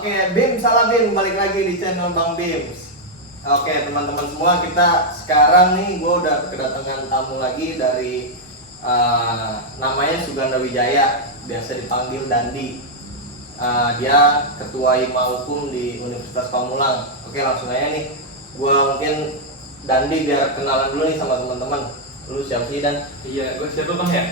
Oke, Bim, salah Bim, balik lagi di channel Bang Bims. Oke, teman-teman semua, kita sekarang nih, gue udah kedatangan tamu lagi dari namanya Suganda Wijaya, biasa dipanggil Dandi. Dia ketua Hima Hukum di Universitas Pamulang. Oke, langsung aja nih, gue mungkin Dandi biar kenalan dulu nih sama teman-teman. Lu siapa sih, Dan? Iya, gue siapa bang ya?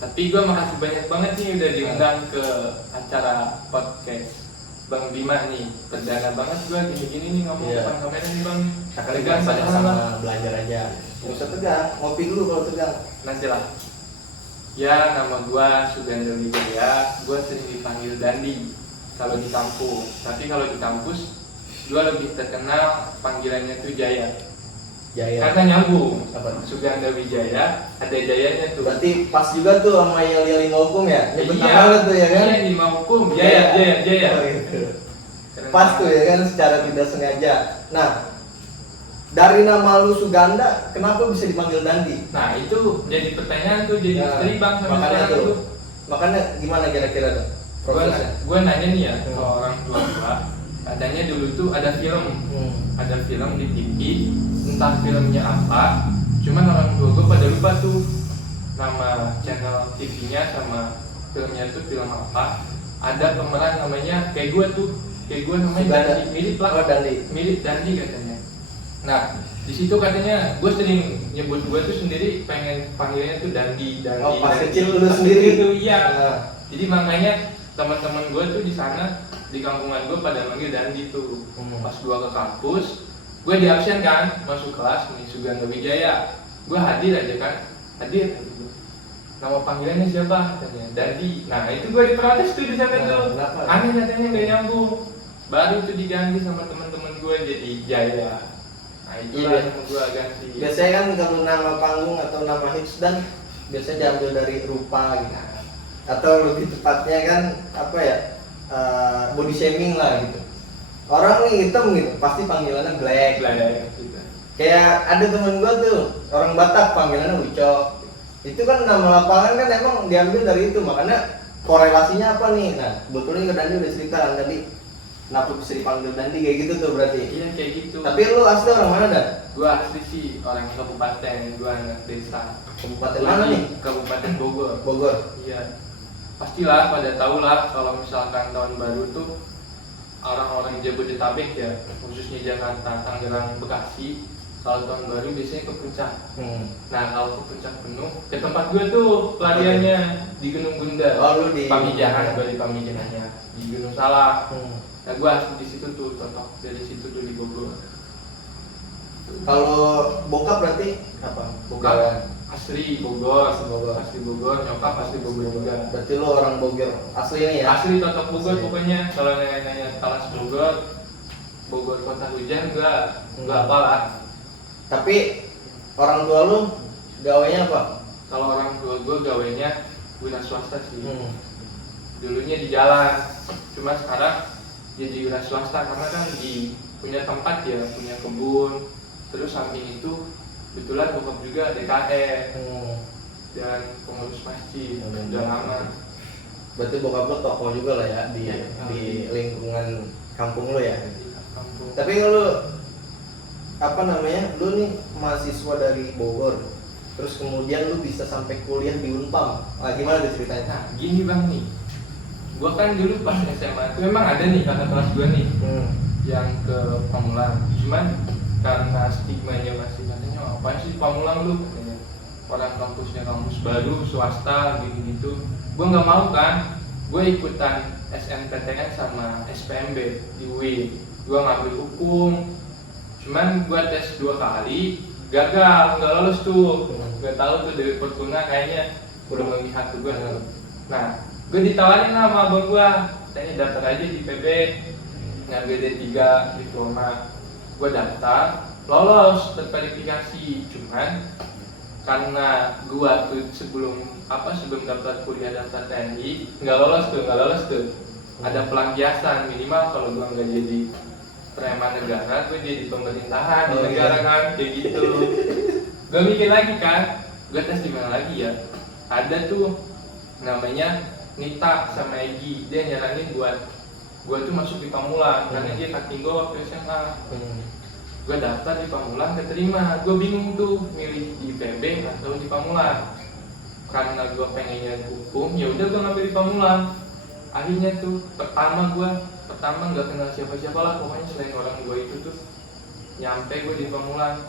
Tapi gue makasih banyak banget nih udah diundang ke acara podcast Bang Bima nih. Perdana banget gue gini-gini nih ngomong depan kamera nih bang. Tegang sama belajar aja. Gak usah tegang, ngopi dulu kalau tegang. Nanti lah. Ya, nama gue Suganda Wijaya. Gue sering dipanggil Dandi kalau di kampus. Tapi kalau di kampus gue lebih terkenal panggilannya tuh Jaya. Jaya. Karena nyambung. Apa? Suganda Wijaya, ada Jayanya tuh. Berarti pas juga tuh sama yang Lima Hukum ya? Nyebut Iya, nama lu tuh ya kan? Iya, Hima Hukum. Jaya. Oh, gitu. Pas tuh ya kan, secara tidak sengaja. Nah, dari nama lu Suganda, kenapa bisa dipanggil Dandi? Nah itu jadi pertanyaan tuh, jadi misteri bang sama makanya sekarang tuh. Makanya gimana kira-kira tuh prosesnya? Gue nanya nih ya ke orang tua gue, katanya dulu tuh ada film di TV, entah filmnya apa, cuman orang tua gue pada lupa tuh nama channel TV-nya sama filmnya tuh film apa. Ada pemeran namanya kayak gue namanya Dandi, mirip lah, mirip Dandi katanya. Nah di situ katanya gue sering nyebut gue tuh sendiri pengen panggilnya tuh Dandi. Oh, pas Dandi. kecil lu sendiri tuh iya. Jadi makanya teman-teman gue tuh di sana di kampungan gue pada manggil Dandi tuh. Pas gue ke kampus, gue di absen kan, masuk kelas nih Suganda Wijaya. Gue hadir aja kan, hadir. Nama panggilannya siapa? Katanya Dandi. Nah itu gue diprotes tuh di sana tuh. Aneh katanya nggak nyambung. Baru tuh diganti sama teman-teman gue jadi Jaya. Nah itu lah yang gue ganti. Biasanya kan kalau nama panggung atau nama hits dan biasanya diambil dari rupa gitu. Atau lebih tepatnya kan apa ya, body shaming lah gitu. Orang nih hitam gitu, pasti panggilannya black. Gitu. Kayak ada temen gue tuh, orang Batak panggilannya Ucok. Itu kan nama lapangan kan emang diambil dari itu, makanya korelasinya apa nih? Nah, kebetulan Dandi udah cerita kan tadi, kenapa bisa dipanggil Dandi kayak gitu tuh berarti? Iya kayak gitu. Tapi lu asli orang mana, Dan? Gue asli sih orang kabupaten, gue anak desa. Kabupaten mana nih? Kabupaten Bogor. Bogor. Iya. Pastilah pada tahu lah kalau misalkan tahun baru tuh orang-orang Jabodetabek ya, khususnya Jakarta, Tangerang, Bekasi, kalau tahun baru biasanya ke puncak. Nah kalau ke puncak penuh, ke tempat gue tuh pelariannya di Gunung Bunda. Oh, lu di Pamijahan, gue di Pamijahannya di Gunung Salak. Nah gue asli di situ tuh, contoh dari situ tuh di Bogor. Kalau bokap berarti apa? Bokap asli Bogor, Bogor. asli Bogor, nyokap asli Bogor juga. Berarti lu orang Bogor asli nih ya? Asli totok Bogor Asli. pokoknya. Kalau nanya kelas Bogor kota hujan enggak apalah. Tapi orang tua lu gawainya apa? Kalau orang tua gue gawainya wira swasta sih. Dulunya di jalan, cuma sekarang jadi wira swasta karena kan punya tempat ya, punya kebun. Terus samping itu kebetulan bokap juga DKM dan pengurus masjid udah lama. Berarti bokap lu tokoh juga lah ya di lingkungan kampung lu ya. Kampung. Tapi kalau apa namanya, lu nih mahasiswa dari Bogor, terus kemudian lu bisa sampai kuliah di Unpam. Gimana tuh ceritanya? Nah gini bang nih, gua kan dulu pas SMA itu memang ada nih kakak kelas gua nih yang ke Pamulang, cuman karena stigmanya masih katanya apa sih Pamulang lu, katanya orang kampusnya kampus baru swasta gitu, gue nggak mau kan. Gue ikutan SNPTN sama SPMB di UI, gue ngambil hukum, cuman gue tes 2 kali gagal, nggak lolos tuh. Nggak tahu tuh dari Fortuna kayaknya udah memihak ke gue. Nah gue ditawarin sama abang gue, katanya daftar aja di PB ngambil D3 diploma. Gue daftar, lolos terverifikasi, cuman karena gue tuh sebelum daftar kuliah daftar TNI nggak lolos tuh. Ada pelampiasan minimal kalau gue nggak jadi preman negara, gue jadi pemerintahan di negara kan, kayak gitu. Gue mikir lagi kan, gue tes di mana lagi ya? Ada tuh namanya Nita sama Egi, dia nyaranin buat gue tuh masuk di Pamulang karena dia cutting gue waktu SMA. Gue daftar di Pamulang, keterima. Gue bingung tuh milih di IPB atau di Pamulang. Karena gue pengennya hukum, ya udah gue ngambil di Pamulang. Akhirnya tuh pertama nggak kenal siapa-siapa lah, pokoknya selain orang gue itu tuh nyampe gue di Pamulang.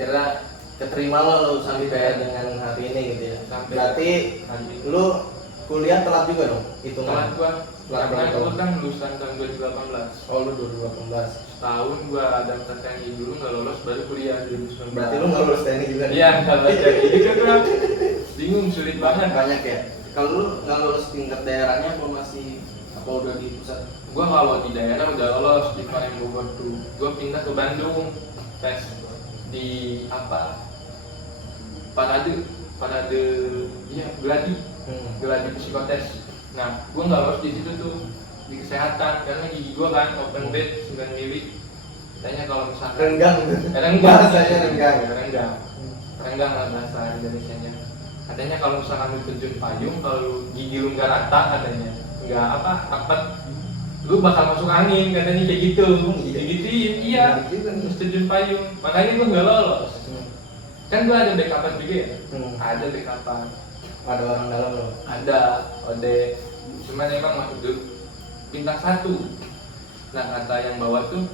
Kira keterima lo sampai dengan hari ini gitu ya. Sampai berarti hari ini. lu kuliah telat juga dong hitungan. Telat gue, Telat karena berapa gue tahun? kan lulusan tahun 2018. Oh lu 2018. Setahun gue daftar TNI dulu, nggak lolos, baru kuliah 2019. Berarti lu nggak lulus TNI juga nih? Iya, nggak lolos TNI juga kan. Bingung, sulit banget. Banyak ya. Kalau lu nggak lulus tingkat daerahnya apa masih apa udah di pusat? Gue kalau di daerah udah lolos di Paling Bogor tuh. Gue pindah ke Bandung, tes di apa? Parade, iya geladi psikotes. Nah, gue nggak lolos di situ tuh di kesehatan karena gigi gue kan open bed 9 mili. Katanya kalau misalkan Renggang. bahasanya renggang. renggang lah bahasa Indonesianya. Katanya kalau misalkan lu terjun payung, kalau gigi lu nggak rata, katanya nggak rapat, lu bakal masuk angin, katanya kayak gitu. Digituin, iya. Terus terjun payung, makanya gue nggak lolos. Kan gue ada backupan juga ya. Ada backupan. Ada orang dalam lo. Ada, ode. Cuman emang masuk dulu bintang 1. Nah kata yang bawah tuh,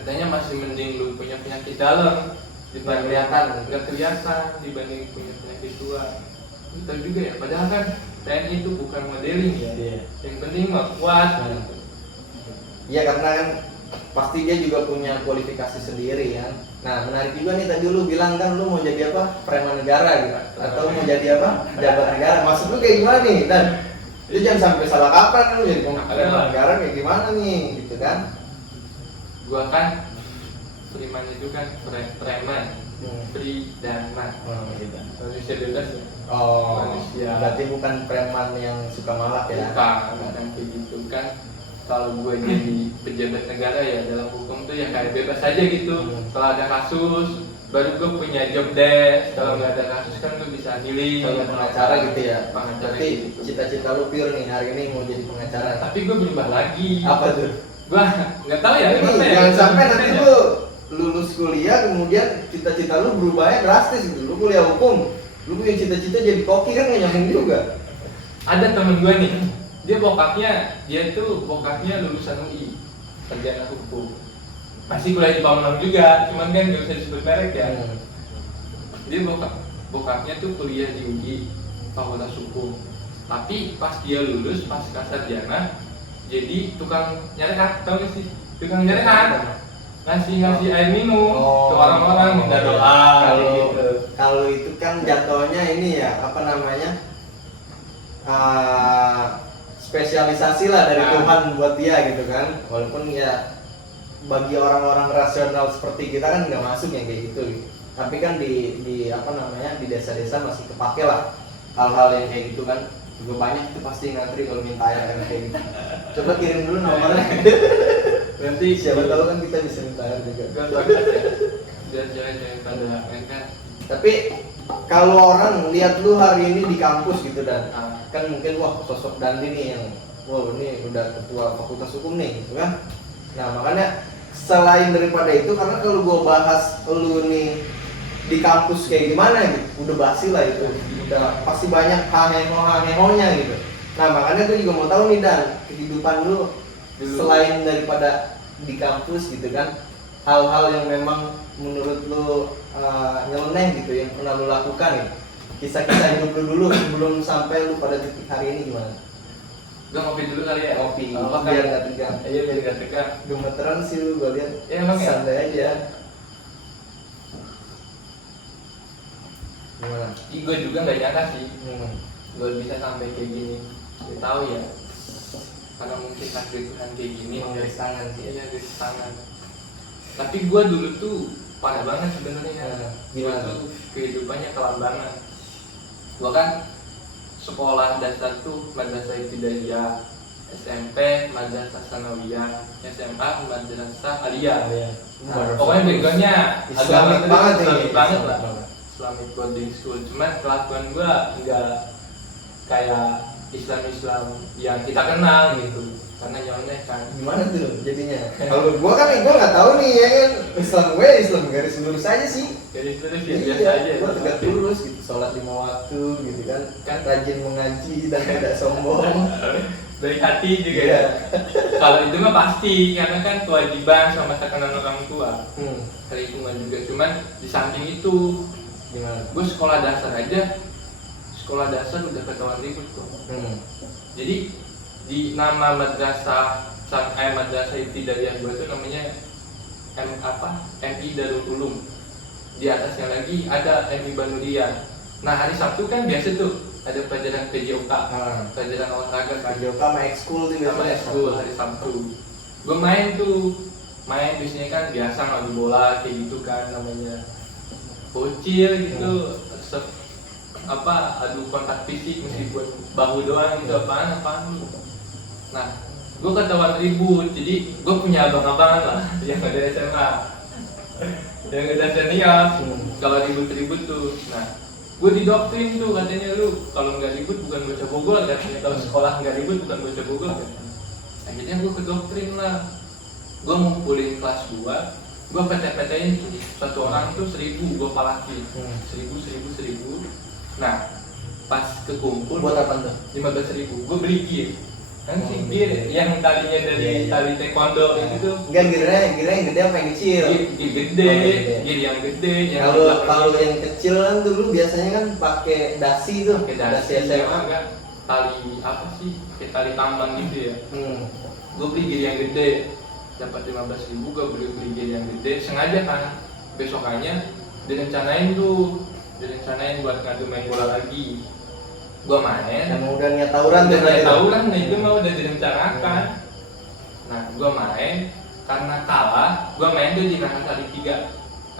katanya masih mending lu punya penyakit dalam dibanding nggak kelihatan dibanding punya penyakit tua. Lu tahu juga ya, padahal kan TNI itu bukan modeling ya. Iya. Yang penting mah kuat. Iya karena kan pasti dia juga punya kualifikasi sendiri kan. Nah menarik juga nih, tadi lu bilang kan lu mau jadi apa, preman negara gitu atau mau jadi apa, pejabat negara. Maksud lu kayak gimana nih? Dan lu jangan sampai salah kaprah kan, lu jadi preman negara kayak gimana nih gitu kan. Gua kan preman itu kan preman, pridana, Gitu. manusia bebas ya. Oh, Manusia. berarti bukan preman yang suka malak ya? Bukan kayak gitu kan. Kalau gue jadi pejabat negara ya dalam hukum tuh ya kayak bebas aja gitu. Kalau ada kasus baru gue punya job desk. Kalau nggak ada kasus kan gue bisa milih. Kalau pengacara gitu ya? Pengacara Berarti gitu. cita-cita lu pure nih hari ini mau jadi pengacara. Tapi gue berubah lagi. Apa tuh? Gue nggak tahu ya. Ini jangan sampai nanti lu lulus kuliah kemudian cita-cita lu berubahnya drastis gitu. Lu kuliah hukum, lu punya cita-cita jadi koki kan nggak nyambung juga. Ada temen gue nih, dia bokapnya lulusan UI, sarjana hukum. Pasti kuliah di Pamulang juga, cuman kan nggak bisa disebut merek ya. Dia bokapnya tuh kuliah di UI, fakultas hukum. Tapi pas dia lulus, pas sarjana, jadi tukang nyerekan, tau gak sih? Tukang nyerekan, ngasih air minum ke orang-orang, minta doa. Kalau itu kan jatuhnya ini ya, apa namanya? Spesialisasi lah dari Tuhan buat dia gitu kan. Walaupun ya bagi orang-orang rasional seperti kita kan nggak masuk yang kayak gitu. Tapi kan di apa namanya, di desa-desa masih kepake lah hal-hal yang kayak gitu kan. Juga banyak itu pasti ngantri kalau minta air kayak gitu. Coba kirim dulu nomornya. Nanti siapa tahu kan kita bisa minta air juga. Biar jangan pada main kan. Tapi kalau orang lihat lu hari ini di kampus gitu, dan kan mungkin wah sosok Dandi nih yang wah ini udah ketua fakultas hukum nih gitu kan. Nah makanya selain daripada itu, karena kalau gua bahas lu nih di kampus kayak gimana gitu, udah basi lah itu, udah pasti banyak hangeho-hangehonya gitu. Nah makanya gue juga mau tahu nih Dan, kehidupan lu selain daripada di kampus gitu kan, hal-hal yang memang menurut lu nyeleneh gitu yang pernah lu lakukan nih, kisah-kisah hidup lu dulu sebelum sampai lu pada titik hari ini gimana? Gue ngopi dulu kali ya. Ngopi, Apa biar kan? nggak tegang. Iya biar nggak tegang. Gemeteran sih lu, gue lihat. Ya, emang ya? Santai aja. Gimana? Gue juga nggak nyangka sih, gue bisa sampai kayak gini. Gue tahu ya, karena mungkin takdir Tuhan kayak gini. Garis tangan sih. Iya garis tangan. Tapi gue dulu tuh parah banget sebenarnya. Gimana? Tuh kehidupannya kelam banget. Gue kan sekolah dasar tuh madrasah ibtidaiyah, SMP madrasah sanawiyah, SMA madrasah aliyah. Nah, pokoknya backgroundnya Islamic banget nih. Islamic banget lah. Islamic boarding school. Cuman kelakuan gue nggak kayak Islam yang kita kenal gitu, karena nyontek kan. Gimana tuh jadinya? Kalau gua kan nggak tahu nih ya kan, Islam garis lurus aja sih. Garis lurus ya biasa aja. Gua tegak lurus gitu, sholat 5 waktu gitu kan rajin mengaji dan tidak sombong. Dari hati juga Iya. ya. Kalau itu mah pasti, karena kan kewajiban sama tekanan orang tua. Lingkungan juga, cuman di samping itu Gimana? gue sekolah dasar udah ketahuan ribut kok. Jadi di nama madrasah madrasah ibtidaiyah gue tuh namanya MI Darul Ulum. Di atasnya lagi ada MI Banuria. Nah hari Sabtu kan biasa tuh ada pelajaran PJOK, pelajaran olahraga kan. PJOK sama ekskul tuh Sama biasanya. ekskul hari Sabtu. Gue main biasanya kan biasa ngadu bola kayak gitu kan, namanya bocil gitu. Adu kontak fisik meskipun bahu doang gitu, apaan lu. Nah gue ketahuan ribut, jadi gue punya abang-abangan lah yang ada SMA, yang ada senior. Kalau ribut-ribut tuh, nah gue didoktrin tuh, katanya lu kalau nggak ribut bukan bocah bogor, katanya kalau sekolah nggak ribut bukan bocah bogor, katanya. Akhirnya gue kedoktrin lah, gue ngumpulin kelas 2, gue PT-PTin tuh satu orang tuh 1.000 gue palakin, 1.000. Nah pas kekumpul Buat apa tuh? 15.000 gue beli gear kan, si gear yang talinya dari tali taekwondo itu tuh. Enggak, gear yang gede apa yang kecil? Gear gede, gear yang gede. Kalau yang kecil kan dulu biasanya kan pakai dasi tuh, pakai dasi dasi SMA. kan, tali apa sih, kayak tali tambang gitu ya. Gue beli gear yang gede, dapat 15.000, gue beli gear yang gede, sengaja kan besokannya direncanain buat ngadu main bola lagi. Gue main, Emang udah niat tawuran tuh berarti. tawuran, nah itu mah udah direncanakan. Nah gue main, karena kalah, gue main tuh di Rangasari 3,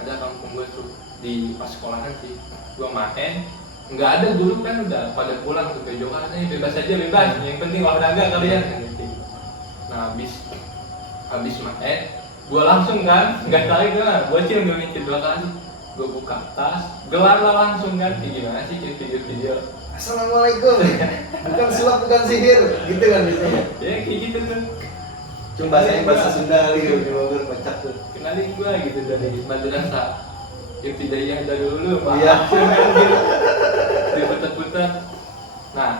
ada kampung gue tuh di pas sekolahan sih. Gue main, nggak ada guru kan, udah pada pulang tuh ke Jawa, katanya bebas aja bebas, yang penting olahraga kalian kan gitu. Nah habis main, gue langsung kan, nggak tarik lah, gue sih nggak mikir 2 kali, gue buka tas, gelar lah langsung kan, kayak gimana sih kayak video-video. Assalamualaikum. Bukan sulap, bukan sihir, gitu kan biasanya. Ya kayak gitu tuh. Cuma bahasa Sunda kali di Bogor kocak tuh. Kenalin gua gitu dari madrasah ibtidaiyah dari dulu, Pak. Iya. Diputar-putar. Nah,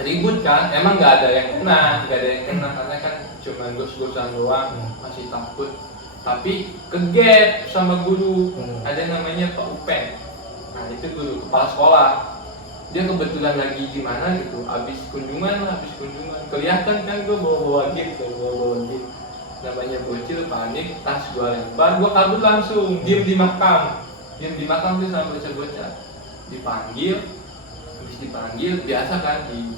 ribut kan, emang nggak ada yang kena karena kan cuma gos-gosan doang, masih takut. Tapi kegep sama guru, ada namanya Pak Upen. Nah itu guru kepala sekolah. Dia kebetulan lagi di mana gitu, habis kunjungan, kelihatan kan gue bawa gear, namanya bocil, panik, tas gue lempar, gue kabur langsung, diem di makam tuh sama bocah-bocah, habis dipanggil, biasa kan di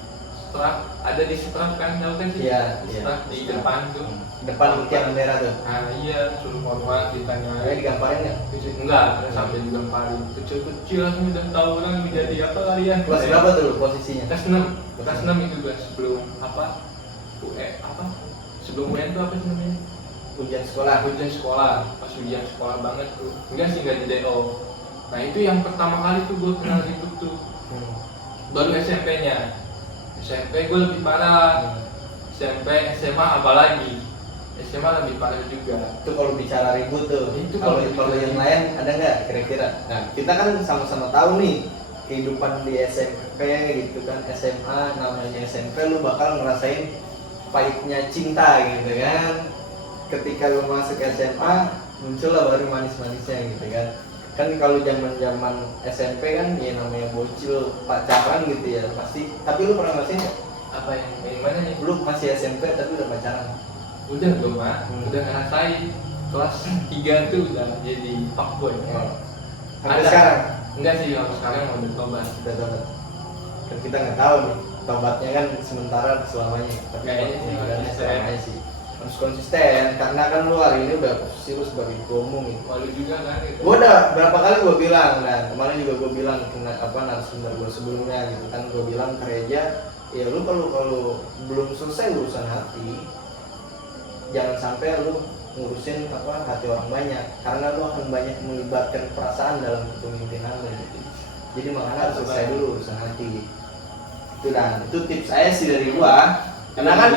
strap, ada di strap kan, tau kan sih? Iya, Strap di depan tuh, depan tiang bendera tuh. nah iya, suruh hormat, ditanya Digamparin nggak? enggak sampai digamparin, kecil langsung udah tahu orang menjadi apa kalian. Kelas berapa tuh posisinya? Kelas 6 itu guys, sebelum sebelum UN tuh apa sih namanya? Ujian sekolah. Pas ujian sekolah banget tuh, enggak sih, enggak di DO. Nah itu yang pertama kali tuh gue kenal ribut tuh, baru SMP-nya. SMP gue lebih parah, SMP, SMA apalagi, SMA lebih parah juga. Itu kalau bicara ribut tuh. Itu Kalau kalau yang lain ada nggak kira-kira? Nah, kita kan sama-sama tahu nih kehidupan di SMP gitu kan, SMA namanya SMP, lu bakal ngerasain pahitnya cinta gitu kan. Ketika lu masuk SMA muncullah baru manis-manisnya gitu kan. Kan kalau zaman SMP kan ya namanya bocil pacaran gitu ya pasti. Tapi lu pernah ngerasain nggak? Apa yang mana nih? Lu masih SMP tapi udah pacaran? Udah gue mah, udah ngerasain. Kelas 3 tuh udah jadi fuckboy. Sampai Ada. sekarang? Enggak sih, kalau sekarang mau bertobat. Udah tobat. Dan kita nggak tahu nih tobatnya kan sementara selamanya. Tapi Kayaknya sih konsisten. selamanya sih harus konsisten, karena kan lu hari ini udah posisi lu sebagai ketua umum gitu. Malu juga kan gitu. Gue udah berapa kali gue bilang, dan kemarin juga gue bilang narasumber gue sebelumnya gitu kan, gue bilang ke Reja, ya lu kalau belum selesai urusan hati, jangan sampai lu ngurusin hati orang banyak, karena lu akan banyak melibatkan perasaan dalam kepemimpinan lu gitu. Jadi makanya harus selesai dulu urusan hati. Itu dan itu tips saya sih dari gua. Karena kan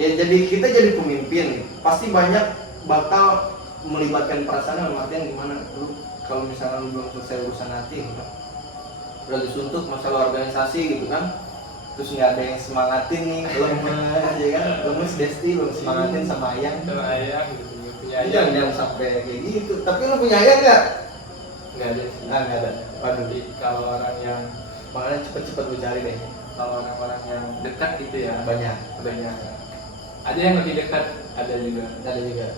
ya jadi kita jadi pemimpin pasti banyak bakal melibatkan perasaan dalam artian gimana lu kalau misalnya lu belum selesai urusan hati gitu. Udah disuntuk masalah organisasi gitu kan, terus nggak ada yang semangatin nih, lemes ya kan, lemes Desti belum semangatin sama ayang gitu, punya jangan sampai kayak gitu. Tapi lu punya ayang nggak ada sih. Nggak ada. Waduh, Kalau orang yang makanya cepet-cepet gue cari deh. kalau orang-orang yang dekat gitu ya Banyak. Ada yang lebih dekat, ada juga,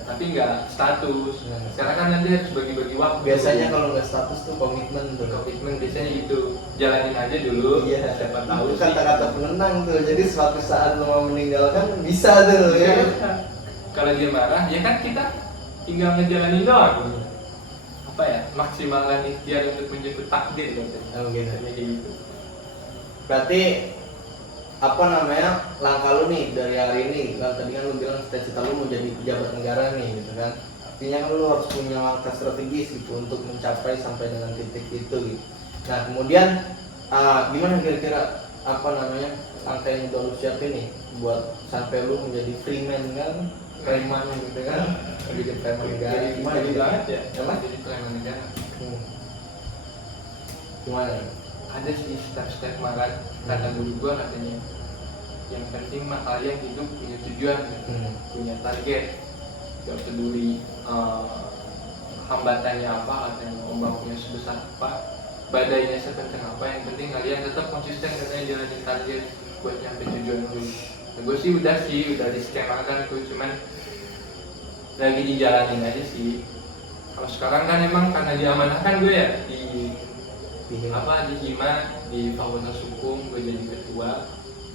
tapi nggak status. Sekarang kan nanti harus bagi-bagi waktu. Biasanya kalau nggak status tuh komitmen tuh. Komitmen biasanya gitu, jalanin aja dulu. Iya, siapa tahu itu sih. kata-kata penenang tuh. Jadi suatu saat lo mau meninggalkan bisa tuh ya. Kalau dia marah, ya kan kita tinggal ngejalanin doang. Apa ya? Maksimalkan ikhtiar untuk menjemput takdir gitu. Oh gitu. Kayak gitu. Berarti apa namanya langkah lu nih dari hari ini kan tadi kan lu bilang cita-cita lu mau jadi pejabat negara nih gitu kan, artinya kan lu harus punya langkah strategis gitu untuk mencapai sampai dengan titik itu gitu. Nah kemudian gimana kira-kira apa namanya langkah yang udah lu siapin nih buat sampai lu menjadi freeman kan, preman gitu kan, jadi preman negara gimana Jadi gitu? banget ya, Apa? jadi preman negara. Gimana? Ada sih step-step makan kata dulu gua katanya yang penting mah kalian hidup punya tujuan, punya target, gak peduli hambatannya apa, katanya ombaknya sebesar apa, badainya sekencang apa, yang penting kalian tetap konsisten katanya jalanin target buat nyampe tujuan lu. Nah, gue sih udah diskemakan tuh, cuman lagi dijalanin aja sih. Kalau sekarang kan emang karena diamanahkan gue ya di Hima di Fakultas Hukum, gue jadi ketua.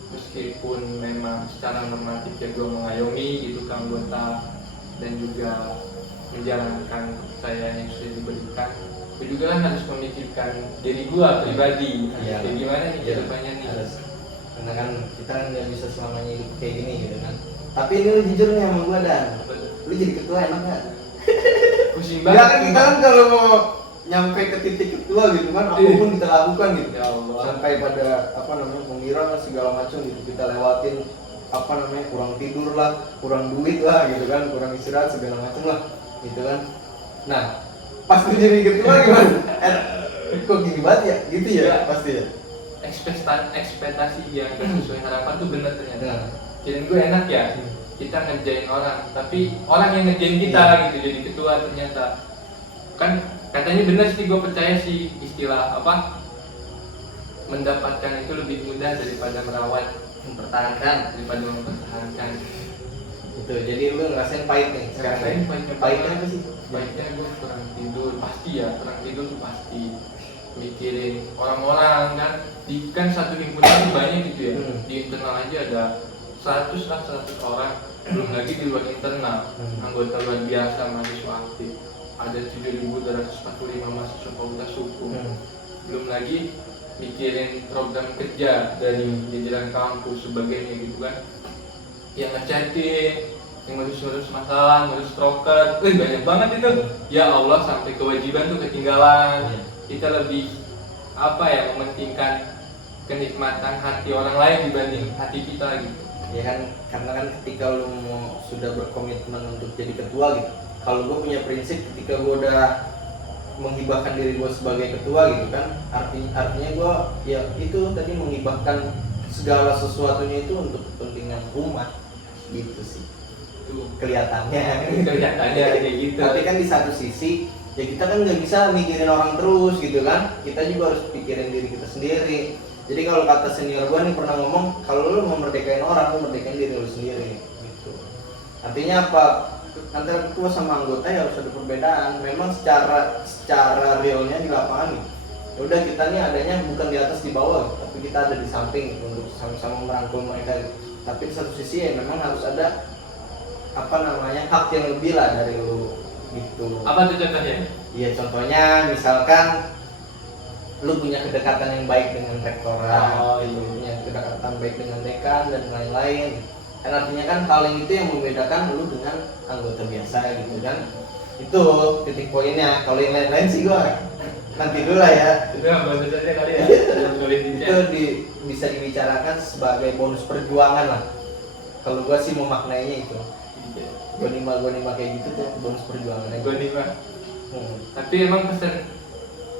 Meskipun memang secara normatif ya gue mengayomi gitu ke anggota dan juga menjalankan kepercayaan yang sudah diberikan, gue juga kan harus memikirkan diri gue pribadi. Iya. Kayak gimana nih kedepannya nih? Harus. Karena kan kita kan nggak bisa selamanya hidup kayak gini gitu kan. Tapi ini lu jujur nih sama gua Dan, lu jadi ketua enak nggak? Pusing Ya banget. kan kita kan kalau mau nyampe ke titik ketua gitu kan, apapun kita lakukan gitu. Ya Allah. Sampai pada apa namanya pengirang segala macam gitu kita lewatin, apa namanya kurang tidur lah, kurang duit lah gitu kan, kurang istirahat segala macam lah gitu kan. Nah pas lu jadi ketua gimana? Kok gini banget ya? Gitu ya pasti ya. Ekspektasi yang sesuai harapan tuh bener ternyata. Nah. Jadi gue enak ya, kita ngerjain orang, tapi orang yang ngerjain kita gitu jadi ketua ternyata. Kan katanya bener sih, gue percaya sih istilah apa, mendapatkan itu lebih mudah daripada merawat, mempertahankan. Gitu, jadi lu ngerasain pahit nih sekarang. Pahitnya apa sih? Pahitnya gue kurang tidur, pasti ya, kurang tidur tuh pasti. Mikirin orang-orang kan satu himpunan tuh banyak gitu ya. Di internal aja ada 100 orang, belum lagi di luar internal, anggota luar biasa, mahasiswa aktif, ada 7.245 mahasiswa Fakultas Hukum, belum lagi mikirin program kerja dari jajaran kampus sebagainya gitu kan, yang ngechatin, yang ngurus masalah, ngurus stroker, banyak banget itu. Ya Allah, sampai kewajiban tuh ketinggalan. Kita lebih mementingkan kenikmatan hati orang lain dibanding hati kita gitu. Ya kan, karena kan ketika lu sudah berkomitmen untuk jadi ketua gitu, kalau gue punya prinsip ketika gue udah menghibahkan diri gue sebagai ketua gitu kan, artinya gue ya itu tadi menghibahkan segala sesuatunya itu untuk kepentingan umat gitu sih. Itu kelihatannya kayak gitu. Tapi kan di satu sisi ya kita kan nggak bisa mikirin orang terus gitu kan, kita juga harus pikirin diri kita sendiri. Jadi kalau kata senior gue nih pernah ngomong, kalau lu mau merdekain orang, lu merdekain diri lu sendiri gitu. Artinya apa? Antara ketua sama anggota ya harus ada perbedaan. Memang secara realnya di lapangan gitu. Ya udah kita nih adanya bukan di atas di bawah, tapi kita ada di samping gitu, untuk sama-sama merangkul mereka gitu. Tapi di satu sisi ya memang harus ada hak yang lebih lah dari lu gitu. Apa tuh contohnya? Iya, contohnya misalkan lu punya kedekatan yang baik dengan rektorat, lu punya kedekatan baik dengan dekan dan lain-lain. Kan artinya kan hal yang itu yang membedakan lu dengan anggota biasa gitu kan. Itu titik poinnya. Kalau yang lain-lain sih gua nanti dulu lah ya. Itu bonus aja kali ya. Ngobrolin di Itu bisa dibicarakan sebagai bonus perjuangan lah. Kalau gua sih memaknainya itu. Gonima kayak gitu tuh bonus perjuangan aja. Gonima. Tapi emang pesan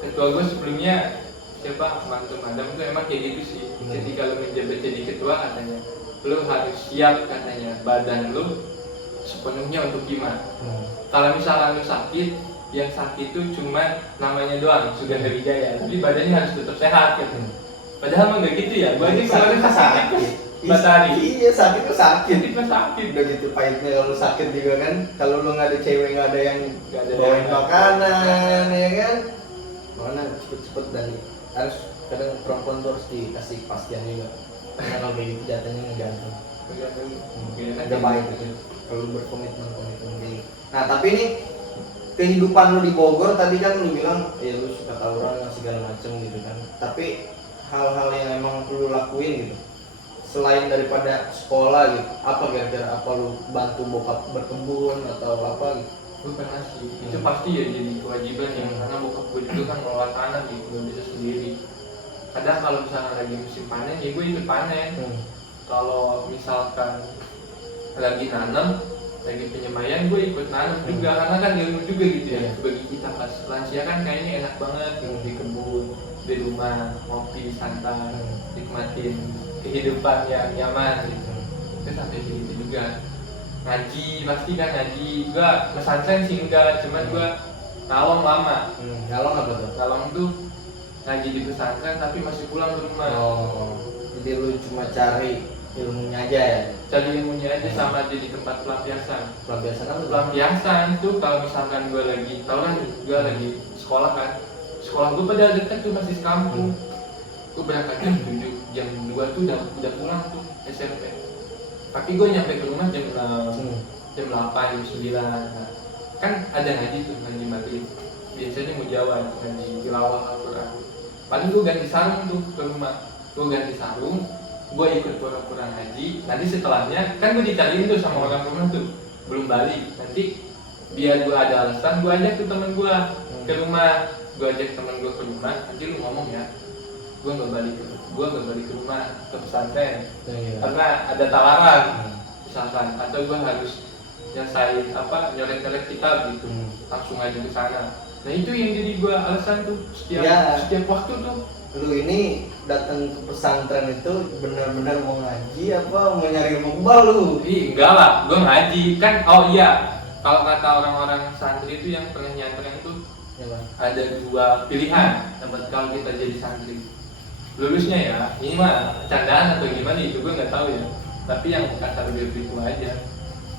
ketua gue sebelumnya siapa mantu madam tuh emang kayak gitu sih. Ketika lu menjabat jadi ketua katanya, lu harus siap katanya badan lu sepenuhnya untuk Bima. Kalau misalnya lu sakit, yang sakit itu cuma namanya doang, sudah dari Wijaya, tapi badannya harus tetap sehat gitu. Padahal emang nggak gitu ya. Gua aja kemarin sakit. Matahari. Iya sakit tuh sakit. Sakit. Udah gitu pahitnya kalau sakit juga kan. Kalau lu nggak ada cewek, nggak ada yang Nggak ada bawain yang makanan ya kan. Mana cepet-cepet dan harus kadang perempuan tuh harus dikasih kepastian juga. Karena kalau kayak gitu jatuhnya ngegantung. Udah baik gitu. Kalau lu berkomitmen kayak gitu. Nah tapi ini kehidupan lu di Bogor tadi kan lu bilang ya lu suka tawuran segala macem gitu kan. Tapi hal-hal yang emang lu lakuin gitu selain daripada sekolah gitu, apa kira-kira apa lu bantu bokap berkebun atau apa gitu? Gue pernah sih, itu pasti ya jadi kewajiban ya, karena bokap gue itu kan ngelola tanah gitu, gak bisa sendiri. Kadang kalau misalnya lagi musim panen, ya gue ikut panen. Kalau misalkan lagi nanam, lagi penyemayan, gue ikut nanam juga, karena kan ilmu juga gitu ya. Bagi kita pas lansia kan kayaknya enak banget di kebun, di rumah, ngopi, santai, nikmatin kehidupan yang nyaman gitu. Itu sampai segitu juga. Ngaji pasti kan ngaji. Gua pesantren sih enggak, cuman gua ngalong lama. Ngalong apa tuh? Ngalong tuh ngaji di pesantren tapi masih pulang ke rumah. Oh, jadi lu cuma cari ilmunya aja ya? Cari ilmunya aja sama jadi tempat pelampiasan. Pelampiasan apa? Pelampiasan tuh kalau misalkan gua lagi, tau kan gua lagi sekolah kan. Sekolah gua pada dekat tuh masih sekampung. Gue berangkat jam 7, jam 2 tuh udah pulang tuh SMP. Tapi gue nyampe ke rumah jam 6, jam 8, jam 9. Nah, kan ada ngaji tuh, ngaji maghrib. Biasanya mau jawab, ngaji tilawah Al-Quran. Paling gue ganti sarung tuh ke rumah. Gue ganti sarung, gue ikut pura-pura ngaji. Nanti setelahnya, kan gue dicariin tuh sama orang rumah tuh, belum balik. Nanti biar gue ada alasan, gue ajak tuh temen gue ke rumah. Gue ajak temen gue ke rumah, nanti lu ngomong ya, gue nggak balik ke rumah ke pesantren karena ada tawaran misalkan, atau gue harus nyesain nyoret-nyoret kitab gitu, langsung aja ke sana. Nah itu yang jadi gue alasan tuh setiap waktu tuh. Lu ini datang ke pesantren itu benar-benar mau ngaji apa mau nyari ilmu kebal lu? Enggak lah, gue ngaji kan. Oh iya, kalau kata orang-orang santri itu yang pernah nyantren tuh ada dua pilihan kalau kita jadi santri. Lulusnya ya, ini mah candaan atau gimana itu gue nggak tahu ya. Tapi yang kata lebih itu aja.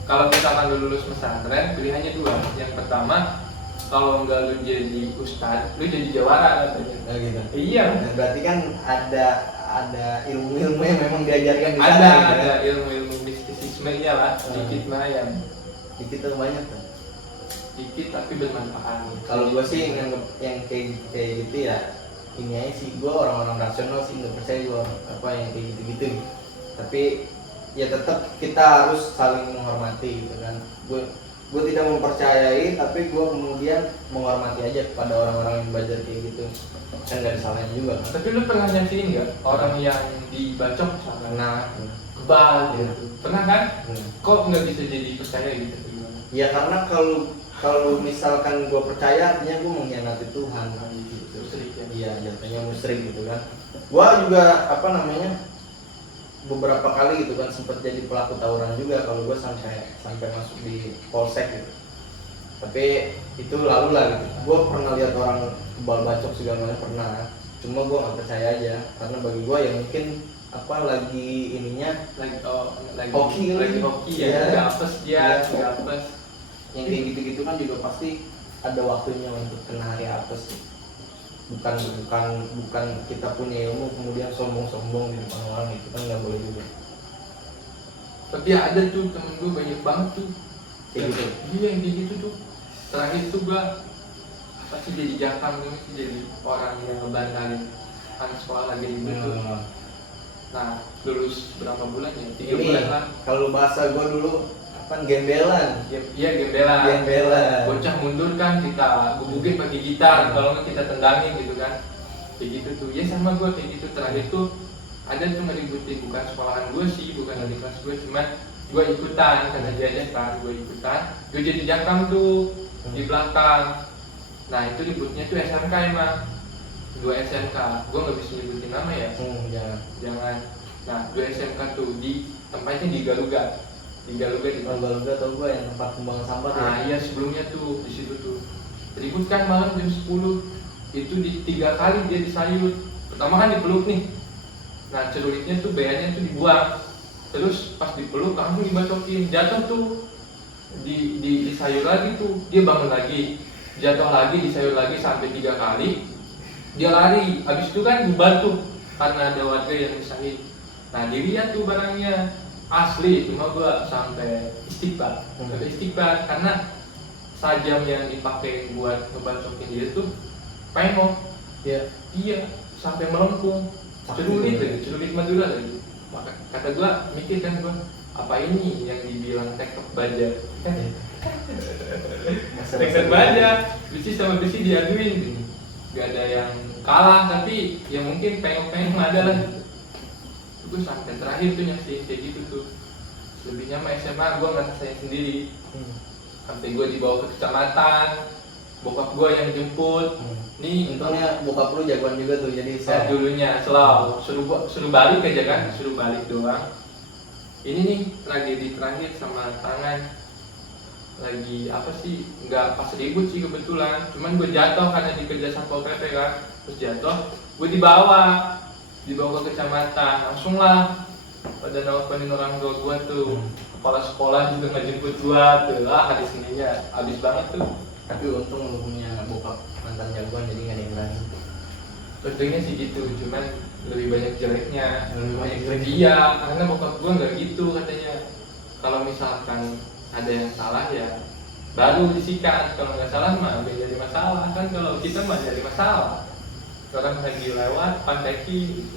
Kalau misalkan lu lulus pesantren, pilihannya dua. Yang pertama, kalau nggak lu jadi ustadz, lu jadi jawara katanya. Oh gitu. Iya. Nah, berarti kan ada ilmu-ilmu yang memang diajarkan di sana. Ada ilmu-ilmu mistisismenya lah, sedikit mah yang dikit atau banyak tuh. Dikit tapi bermanfaat. Kalau gue sih yang kayak gitu ya. Ini aja sih, gue orang-orang rasional sih nggak percaya gue apa yang kayak gitu-gitu. Tapi ya tetap kita harus saling menghormati gitu kan. Gue tidak mempercayai, tapi gue kemudian menghormati aja kepada orang-orang yang belajar kayak gitu. Kan nggak disalahin juga kan. Tapi lu pernah nyaksiin nggak orang yang dibacok karena kebal gitu? Pernah kan? Kok nggak bisa jadi percaya gitu? Ya karena kalau misalkan gue percaya, artinya gue mengkhianati Tuhan kan gitu. Iya, jatuhnya musyrik gitu kan. Gua juga beberapa kali gitu kan sempat jadi pelaku tawuran juga kalau gua sampai masuk di polsek gitu. Tapi itu lalu lah gitu. Gua pernah lihat orang kebal bacok segala macam pernah. Cuma gua nggak percaya aja karena bagi gua ya mungkin lagi ininya hoki ya, gapes dia. Yang kayak gitu-gitu kan juga pasti ada waktunya untuk kena hari apes gitu. Bukan kita punya ilmu kemudian sombong-sombong di depan orang, itu kan nggak boleh juga. Tapi ada tuh temen gue banyak banget tuh kayak gitu. Iya yang kayak gitu tuh. Terakhir tuh gue pasti jadi jakam tuh, jadi orang yang ngebantalin anak sekolah lagi ribut tuh. Nah lulus berapa bulan ya? 3 bulan lah. Kalau bahasa gue dulu Apaan gembelan? Iya gembelan. Gembelan. Bocah mundur kan kita gebukin pakai gitar, kalau nggak kita tendangin gitu kan. Kayak gitu tuh. Ya sama gue kayak gitu. Terakhir tuh ada tuh ngeributin, bukan sekolahan gue sih, bukan dari kelas gue, cuman gue ikutan karena dia aja kan, gue ikutan. Gue jadi jangkang tuh di belakang. Nah itu ributnya tuh SMK emang. 2 SMK. Gue nggak bisa nyebutin nama ya. Jangan. Nah 2 SMK tuh di tempatnya di Garuga. Di Garuga tau gue yang tempat pembuangan sampah tuh. Nah iya sebelumnya tuh di situ tuh ribut kan malam jam 10 itu di 3 kali dia disayut. Pertama kan dipeluk nih. Nah celuritnya tuh bayarnya tuh dibuang. Terus pas dipeluk langsung dibacokin, jatuh tuh disayur lagi tuh, dia bangun lagi, jatuh lagi, disayur lagi sampai 3 kali. Dia lari, habis itu kan bubar tuh karena ada warga yang misahin. Nah dilihat tuh barangnya asli, cuma gua sampai istighfar, karena sajam yang dipakai buat ngebacokin dia tuh pengok. Iya, sampai melengkung. Celurit Madura lagi. Maka kata gua mikir kan gua, apa ini yang dibilang tektok baja? Tektok baja, besi sama besi diaduin gini. Gak ada yang kalah, tapi ya mungkin pengok-pengok ada lah. Gue sampai terakhir tuh nyaksiin kayak gitu tuh. Lebihnya mah SMA gue ngerasain sendiri. Sampai gue dibawa ke kecamatan, bokap gue yang jemput. Nih untungnya bokap lu jagoan juga tuh, jadi dulunya selalu suruh balik aja kan, suruh balik doang. Ini nih tragedi terakhir sama tangan. Lagi apa sih, nggak pas ribut sih kebetulan, cuman gue jatuh karena dikejar Satpol PP kan. Terus jatuh, gue dibawa ke kecamatan, langsung lah pada nelfonin orang tua gue tuh. Kepala sekolah juga ngejemput gue tuh, hari Seninnya abis banget tuh. Tapi untung lu punya bokap mantan jagoan, jadi nggak ada yang berani. Untungnya sih gitu, cuman lebih banyak jeleknya. Iya, karena bokap gue nggak gitu katanya. Kalau misalkan ada yang salah ya baru disikat, kalau nggak salah mah nggak jadi masalah kan. Kalau kita mah jadi masalah, orang lagi lewat pandeki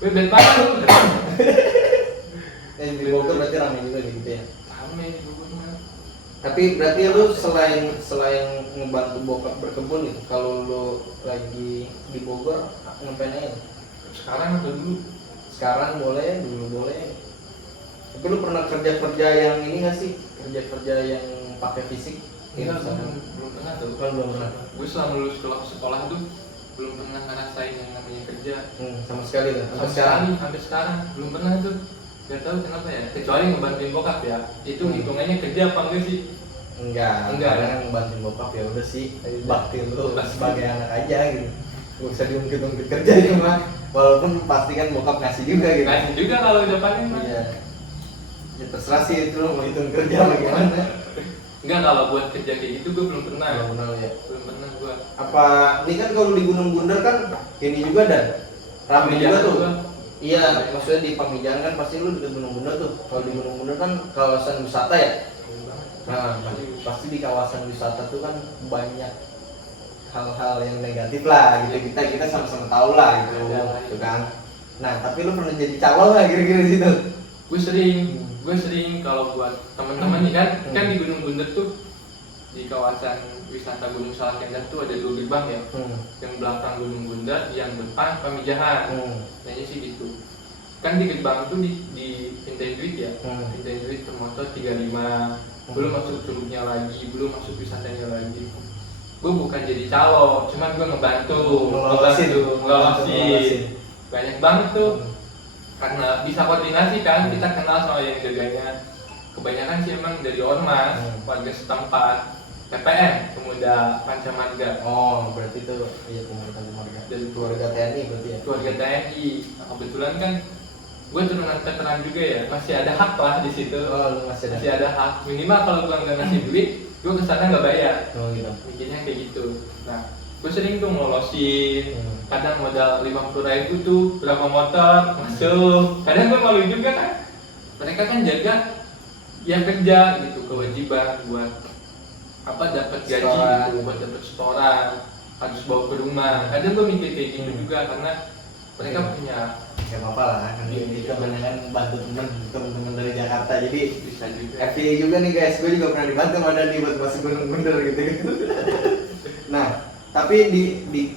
bebet banget. Di Bogor berarti ramai juga gitu ya? Ramai di Bogor mah. Tapi berarti lu selain ngebantu bokap berkebun gitu, kalau lu lagi di Bogor ngapain aja? Sekarang atau dulu? Sekarang boleh, dulu boleh. Tapi lu pernah kerja yang ini nggak sih? Kerja yang pakai fisik? Enggak, belum pernah tuh. Kan belum pernah. Gue selama lulus sekolah tuh belum pernah ngerasain yang namanya kerja. Sama sekali tuh. Sampai sekarang belum pernah tuh. Gak tahu kenapa ya. Kecuali ngebantuin bokap ya. Itu hitungannya kerja apa enggak sih? Enggak. Karena ngebantuin bokap ya udah sih. Bakti lu sebagai anak aja gitu. Gak usah diungkit-ungkit kerja itu mah. Walaupun pasti kan bokap ngasih juga gitu. Ngasih juga kalau udah panen mah. Iya. Ya terserah sih itu lo mau hitung kerja bagaimana. Enggak, kalau buat kerja kayak gitu gue belum pernah. Belum pernah gue. Apa ini kan kalau di Gunung Bundar kan ini juga dan ramai juga tuh. Iya, maksudnya di Pamijahan kan pasti lu di Gunung Bundar tuh. Kalau di Gunung Bundar kan kawasan wisata ya. Nah, pasti di kawasan wisata tuh kan banyak hal-hal yang negatif lah gitu. Kita sama-sama tahu lah gitu kan. Nah, tapi lu pernah jadi calon lah kira-kira di situ? Gue sering kalau buat teman-teman nih kan di Gunung Bundar tuh di kawasan wisata Gunung Salak Endah tuh ada 2 gerbang ya. Yang belakang Gunung Bundar, yang depan Pamijahan. Kayaknya sih gitu. Kan di gerbang tuh di pintain duit ya. Pintain duit per motor 35. Belum masuk curugnya lagi, belum masuk wisatanya lagi. Gue bukan jadi calo, cuman gue ngebantu. Banyak banget tuh. Karena bisa koordinasi kan, kita kenal sama yang jaganya. Kebanyakan sih emang dari ormas, warga setempat, PPM, Pemuda Pancamarga. Oh, berarti itu iya Pemuda Pancamarga. Dari keluarga TNI berarti ya? Keluarga TNI. Nah, kebetulan kan gue turunan veteran juga ya, masih ada hak lah di situ. Oh, lu masih ada hak. Minimal kalau gue nggak ngasih duit, gue kesana nggak bayar. Oh gitu. Mikirnya kayak gitu. Nah, gue sering tuh ngelolosin. Kadang modal 50.000 tuh berapa motor masuk. Kadang gue malu juga kan. Mereka kan jaga yang kerja gitu, kewajiban buat apa dapat gaji gitu, buat dapat setoran, harus bawa ke rumah. Kadang gue mikir kayak gitu juga karena mereka punya Gak apa-apa lah, kan Iya, kita iya. banyak kan bantu temen-temen dari Jakarta. Jadi Bisa juga. FYI juga nih guys, gue juga pernah dibantu sama Dani buat masuk gunung bener gitu. Nah, tapi di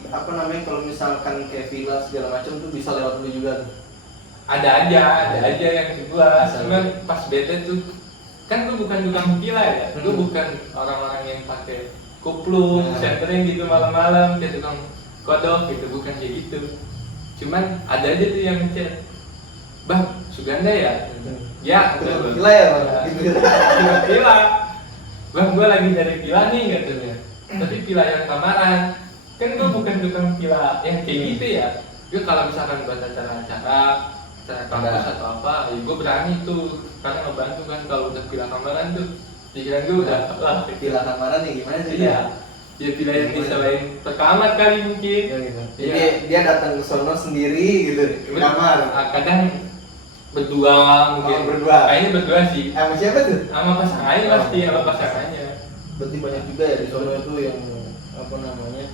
apa namanya kalau misalkan kayak villa segala macam tuh bisa lewat lu juga tuh. Ada aja yang ke gua. Bisa. Cuman pas bete tuh kan gua bukan tukang villa ya. Gua Hmm. bukan orang-orang yang pakai kuplung, Nah. sentering gitu malam-malam kayak tukang kodok gitu, bukan kayak gitu. Cuman ada aja tuh yang ngechat, "Bang, Suganda ya?" Ya, Tukang udah, villa ya, Bang? Ya, Gitu. tukang villa. Bang, gua lagi dari villa nih katanya. Tapi villa yang kamaran. Kan gua bukan tukang villa yang kayak gitu ya. Gua kalau misalkan buat acara-acara kampus Ada. atau apa, ya gua berani tuh karena ngebantu kan. Kalau udah villa kamaran tuh pikiran gua udah lah. Villa kamaran nih gimana sih? Iya. Ya villa yang diselain perkamar kali mungkin. Ya, gitu. Iya. Jadi dia datang ke sono sendiri gitu ke kamar. Kadang berdua mungkin. Berdua. Kayaknya berdua sih. Sama siapa tuh? Sama pasangannya Oh, pasti, sama pasangannya. Berarti banyak juga ya di sono itu yang apa namanya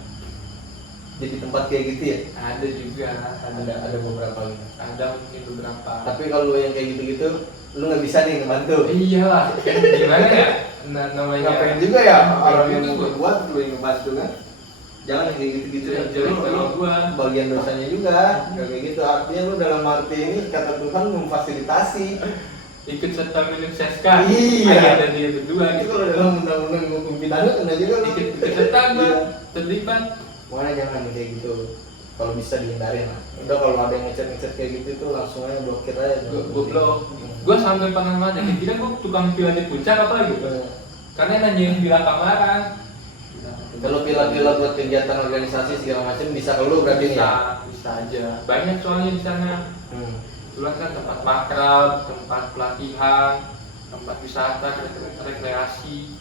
jadi tempat kayak gitu ya. Ada juga, Ada beberapa gitu. ada mungkin beberapa. Tapi kalau yang kayak gitu-gitu lu nggak bisa nih ngebantu. Iyalah, kan gimana ya? Namanya. Ngapain juga ya orang yang Itu gua. berbuat lu yang ngebantu kan? Jangan yang kayak gitu-gitu ya. Jelek sama gua. Bagian dosanya juga. Nggak kayak gitu. Artinya lu dalam arti ini kata Tuhan memfasilitasi. Ikut serta minum seska. Iya. Ada dia berdua Itu gitu. kalau dalam undang-undang hukum pidana kena juga lu. Ikut serta gua Iya. terlibat. Makanya jangan kayak gitu. Kalau bisa dihindarin lah. Udah kalau ada yang ngechat kayak gitu tuh langsung aja blokir aja. Gua blok. Gua sampai pernah ada kira gua tukang villa di puncak apa gitu. Karena nanyain villa kamaran. Kalau pila-pila buat kegiatan organisasi segala macam bisa ke lu berarti nih Bisa, ya. bisa aja. Banyak soalnya di sana. Kebetulan kan tempat makrab, tempat pelatihan, tempat wisata, rekreasi,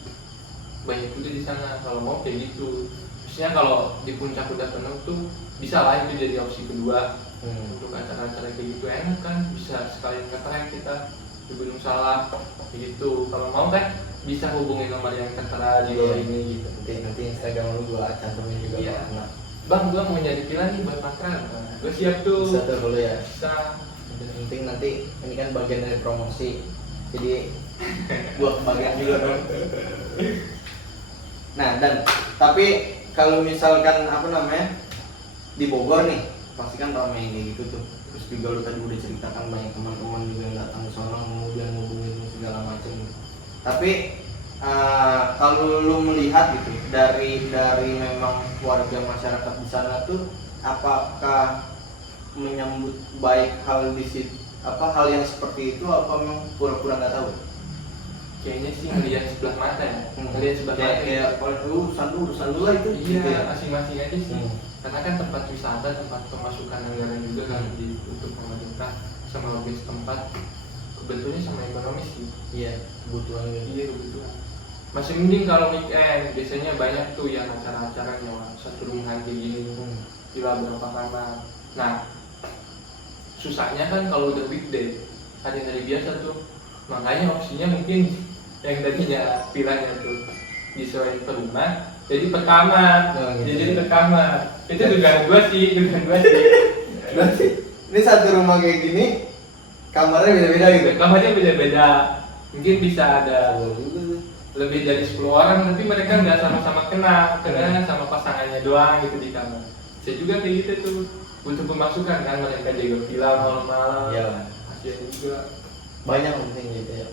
banyak juga di sana. Kalau mau kayak gitu, biasanya kalau di puncak udah penuh tuh bisa lah itu jadi opsi kedua untuk acara-acara kayak gitu enak kan, bisa sekalian ngetrek kita di Gunung Salak kayak gitu. Kalau mau kan bisa hubungin nomor yang tertera di bawah ini gitu. Nanti Instagram lu gua cantumin juga. Iya. Nah, Bang, gua mau nyari pila nih buat makrab. Gua siap tuh. bisa tuh dulu ya. Bisa. Yang penting nanti ini kan bagian dari promosi. Jadi gua kebagian juga dong. Nah, dan tapi kalau misalkan apa namanya di Bogor nih, pasti kan ramai kayak gitu tuh. Terus juga lu tadi udah ceritakan banyak teman-teman juga yang datang ke sana kemudian ngubungin segala macam. Tapi kalau lu melihat gitu dari memang warga masyarakat di sana tuh apakah menyambut baik hal di situ, apa hal yang seperti itu, apa memang pura-pura nggak tahu? Kayaknya sih ngelihat sebelah mata ya. Ngelihat sebelah mata. Kayak kalau urusan lu lah itu. Iya, gitu ya. masing-masing aja sih. Karena kan tempat wisata, tempat pemasukan anggaran juga kan untuk pemerintah sama lebih tempat kebetulannya sama ekonomis sih. Iya, kebutuhan gitu. Iya kebetulan. Masih mending kalau weekend, biasanya banyak tuh yang acara-acara nyawa satu rumahan kayak gini, gila berapa kamar. Nah, susahnya kan kalau udah weekday, hari-hari biasa tuh, makanya opsinya mungkin yang tadinya pilahnya tuh disesuaikan per rumah, jadi per kamar, Oh, gitu. jadi per kamar. Itu dugaan gua sih. Berarti ini satu rumah kayak gini kamarnya beda-beda gitu. Kamarnya beda-beda, mungkin bisa ada Boleh juga tuh. lebih dari 10 orang, tapi mereka nggak sama-sama kena sama pasangannya doang gitu di kamar. Saya juga kayak gitu tuh, butuh pemasukan kan, mereka jaga villa malam-malam. Iya. Kasihan juga. Banyak penting gitu ya.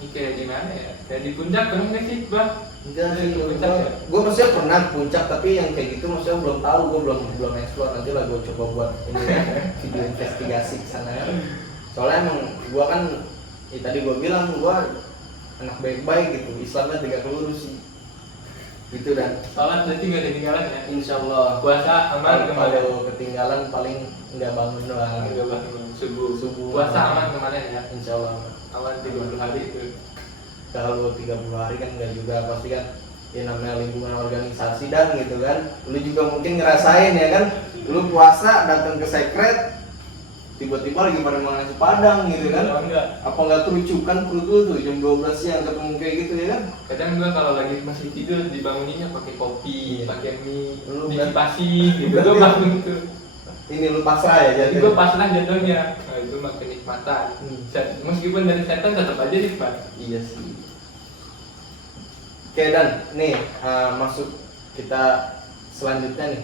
Ini kayak gimana ya? Kayak di puncak pernah nggak sih, Bang? Enggak sih, Di puncak ya? gue maksudnya pernah ke puncak tapi yang kayak gitu maksudnya belum tahu, gue belum explore. Nanti lah gue coba buat ini video investigasi ke sana kan. Soalnya emang gue kan tadi gue bilang gue anak baik-baik gitu, Islamnya tegak lurus sih gitu. Dan Sholat berarti nggak ada tinggalan ya? insya Allah Puasa aman kemarin? kalau ketinggalan paling nggak bangun doang. Nggak bangun subuh. Subuh. Puasa aman kemarin ya? Insya Allah. Aman 30 hari itu. Kalau 30 hari kan nggak juga, pasti kan ya namanya lingkungan organisasi dan gitu kan. Lu juga mungkin ngerasain ya kan, lu puasa datang ke sekret tiba-tiba lagi pada makan nasi padang gitu kan. Enggak. Apa nggak terucukan perut lu tuh jam 12 siang ketemu kayak gitu ya kan. Kadang gua kalau lagi masih tidur dibanguninnya pakai kopi, Iya. pakai mie, Lu dikipasi gitu. Gua bangun tuh. ini lu pasrah ya jadi. Gue pasrah jatuhnya. Nah itu mah kenikmatan. Meskipun dari setan tetap aja nikmat. Iya sih. Oke Dan, nih masuk kita selanjutnya nih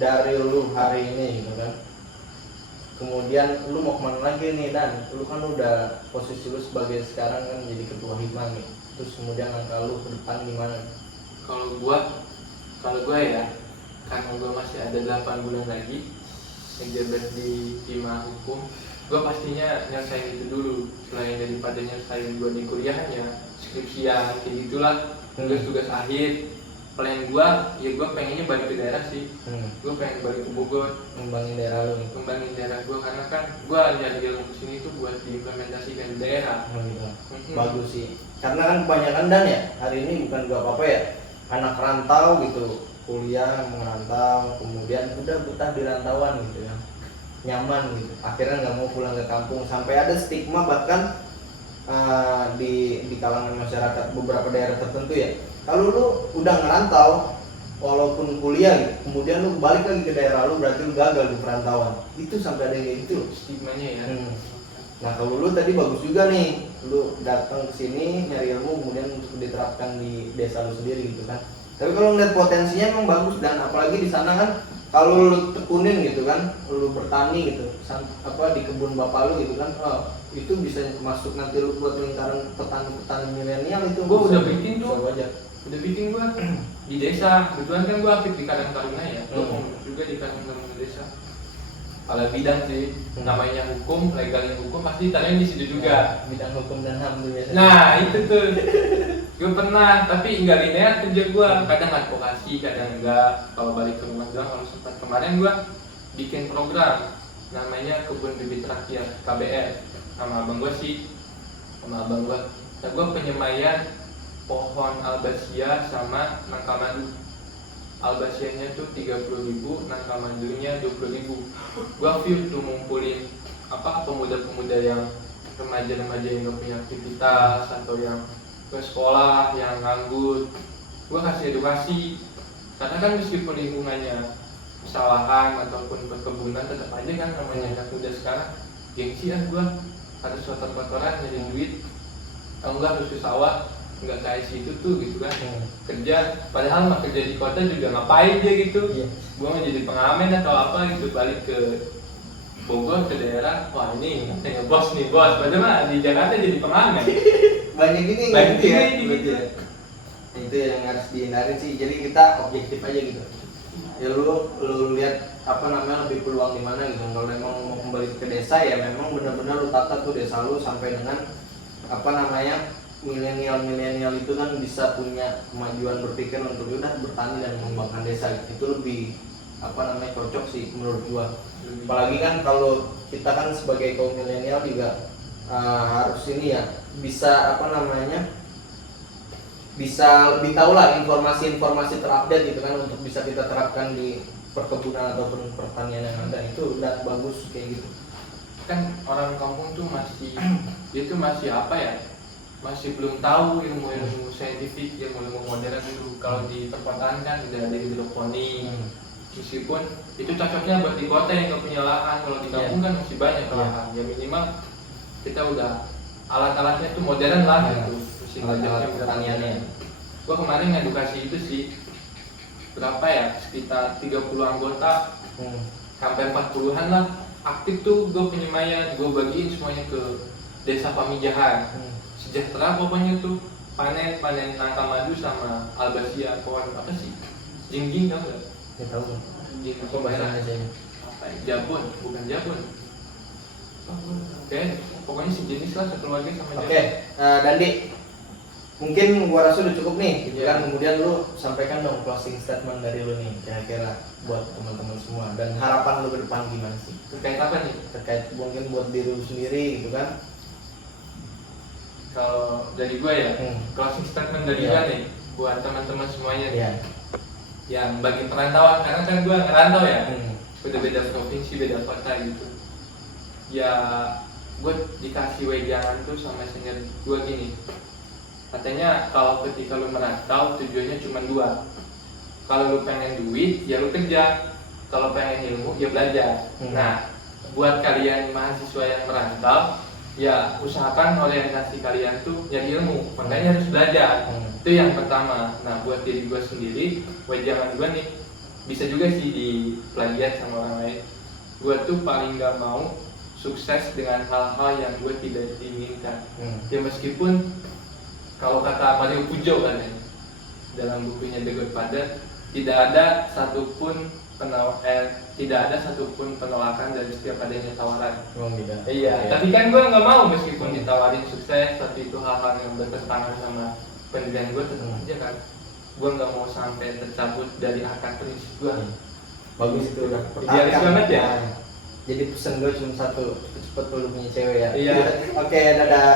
dari lu hari ini gitu kan. Kemudian lu mau kemana lagi nih Dan? Lu kan udah posisi lu sebagai sekarang kan jadi ketua hima nih. Terus kemudian langkah lu ke depan gimana? Kalau gua ya, karena gua masih ada 8 bulan lagi menjabat di hima hukum, gua pastinya nyelesain itu dulu. Selain daripada nyelesain gua di kuliahnya, skripsian kayak gitulah, tugas-tugas akhir. Plan gua, ya gua pengennya balik ke daerah sih. Gua pengen balik ke Bogor, Ngembangin daerah lu nih. kembangin daerah gua, karena kan gua nyari ilmu kesini tuh buat diimplementasikan di daerah. Gitu. Bagus sih. Karena kan kebanyakan Dan ya, hari ini bukan gak apa-apa ya, anak rantau gitu, kuliah merantau, kemudian udah betah di rantauan gitu ya, nyaman gitu, akhirnya nggak mau pulang ke kampung, sampai ada stigma bahkan di kalangan masyarakat beberapa daerah tertentu ya, kalau lu udah ngerantau walaupun kuliah gitu, kemudian lu balik lagi ke daerah lu berarti lu gagal di perantauan, itu sampai ada kayak gitu. Stigmanya ya. Nah kalau lu tadi bagus juga nih, lu datang ke sini nyari ilmu kemudian untuk diterapkan di desa lu sendiri gitu kan. Tapi kalau ngeliat potensinya emang bagus, dan apalagi di sana kan kalau lu tekunin gitu kan, lu bertani gitu, apa di kebun bapak lu gitu kan, itu bisa masuk nanti lu buat lingkaran petani milenial itu. Gua udah bikin tuh. Aja. Udah bikin gua di desa. Kebetulan kan gua aktif di Karang Taruna ya. Gua juga di Karang Taruna desa. Kepala bidang sih, namanya hukum, legalnya hukum pasti tanya di situ juga. Bidang hukum dan HAM biasanya. Nah itu tuh, gue pernah, tapi nggak linear kerja gue. Kadang advokasi, kadang enggak. Kalau balik ke rumah doang, kalau sempat kemarin gue bikin program, namanya Kebun Bibit Rakyat KBR, sama abang gue sih, sama abang gue. Nah gue penyemaian pohon albasia sama nangka madu. Albasianya tuh 30.000, nangka madunya 20.000. Gua feel tuh ngumpulin pemuda-pemuda yang remaja-remaja yang gak punya aktivitas atau yang ke sekolah, yang nganggur. Gua kasih edukasi, karena kan meskipun lingkungannya kesalahan ataupun perkebunan, tetap aja kan namanya anak muda sekarang gengsi gua harus kotor-kotoran nyari duit, atau enggak harus ke sawah, nggak kayak situ tuh gitu kan. Kerja, padahal mah kerja di kota juga ngapain dia gitu. Gua mau jadi pengamen atau apa gitu, balik ke Bogor, ke daerah, wah ini katanya bos nih bos, padahal mah di Jakarta jadi pengamen. Banyak ini Banyak ya, gitu. itu yang harus dihindarin sih, jadi kita objektif aja gitu ya. Lu lihat apa namanya lebih peluang di mana gitu. Kalau memang mau kembali ke desa ya memang benar-benar lu tata tuh desa lu sampai dengan apa namanya milenial itu kan bisa punya kemajuan berpikir untuk udah bertani dan mengembangkan desa. Itu lebih apa namanya cocok sih menurut gua. Apalagi kan kalau kita kan sebagai kaum milenial juga harus ini ya, bisa apa namanya, bisa lebih tahu lah informasi-informasi terupdate gitu kan, untuk bisa kita terapkan di perkebunan ataupun pertanian yang ada. Itu udah bagus kayak gitu. Kan orang kampung tuh masih dia tuh masih apa ya, masih belum tahu ilmu-ilmu saintifik, ilmu-ilmu modern dulu. Kalau di perkotaan kan udah ada hidroponik, meskipun itu cocoknya buat di kota yang nggak punya lahan. Kalau di kampung kan masih banyak lahan, ya minimal kita udah alat-alatnya tuh modern lah gitu, mesin alat pertaniannya. Gua kemarin ngedukasi itu sih, berapa ya, sekitar 30 anggota, sampai 40-an lah aktif tuh. Gue penyemayan, gue bagiin semuanya ke desa Pamijahan. Sejahtera pokoknya tuh, panen nangka madu sama albasia, pohon apa sih, jingging tau nggak? Ya tahu. Jingging Apa bahasa Indonesianya? apa ya? Jabon, bukan jabon. Oke, pokoknya sejenis lah, sekeluarga sama jabon. Oke, Dandi, mungkin gua rasa udah cukup nih gitu kan. Kemudian lu sampaikan dong closing statement dari lu nih kira-kira buat teman-teman semua, dan harapan lu ke depan gimana sih? Terkait apa nih? Terkait mungkin buat diri lu sendiri gitu kan. Kalau dari gua ya, closing statement dari gua nih buat teman-teman semuanya nih, yang bagi perantauan, karena kan gua ngerantau ya, beda-beda provinsi, beda kota gitu. Ya gua dikasih wejangan tuh sama senior gua gini, katanya kalau ketika lu merantau tujuannya cuma dua. Kalau lu pengen duit ya lu kerja, kalau pengen ilmu ya belajar. Hmm. Nah, buat kalian mahasiswa yang merantau, ya usahakan orientasi kalian tuh nyari ilmu, makanya harus belajar. Itu yang pertama. Nah, buat diri gue sendiri, wejangan gue nih, bisa juga sih diplagiat sama orang lain. Gue tuh paling gak mau sukses dengan hal-hal yang gue tidak inginkan. Ya meskipun kalau kata Mario Pujo kan ya, dalam bukunya The Godfather, tidak ada satupun penolakan dari setiap adanya tawaran. Iya, tapi kan gue nggak mau meskipun ditawarin sukses, tapi itu hal-hal yang bertentangan sama pendirian gue, tetap aja kan. Gue nggak mau sampai tercabut dari akar prinsip gue. Bagus itu udah. Idealis banget ya. Jadi pesan gue cuma satu, cepet lu punya cewek ya. Iya. Oke, dadah.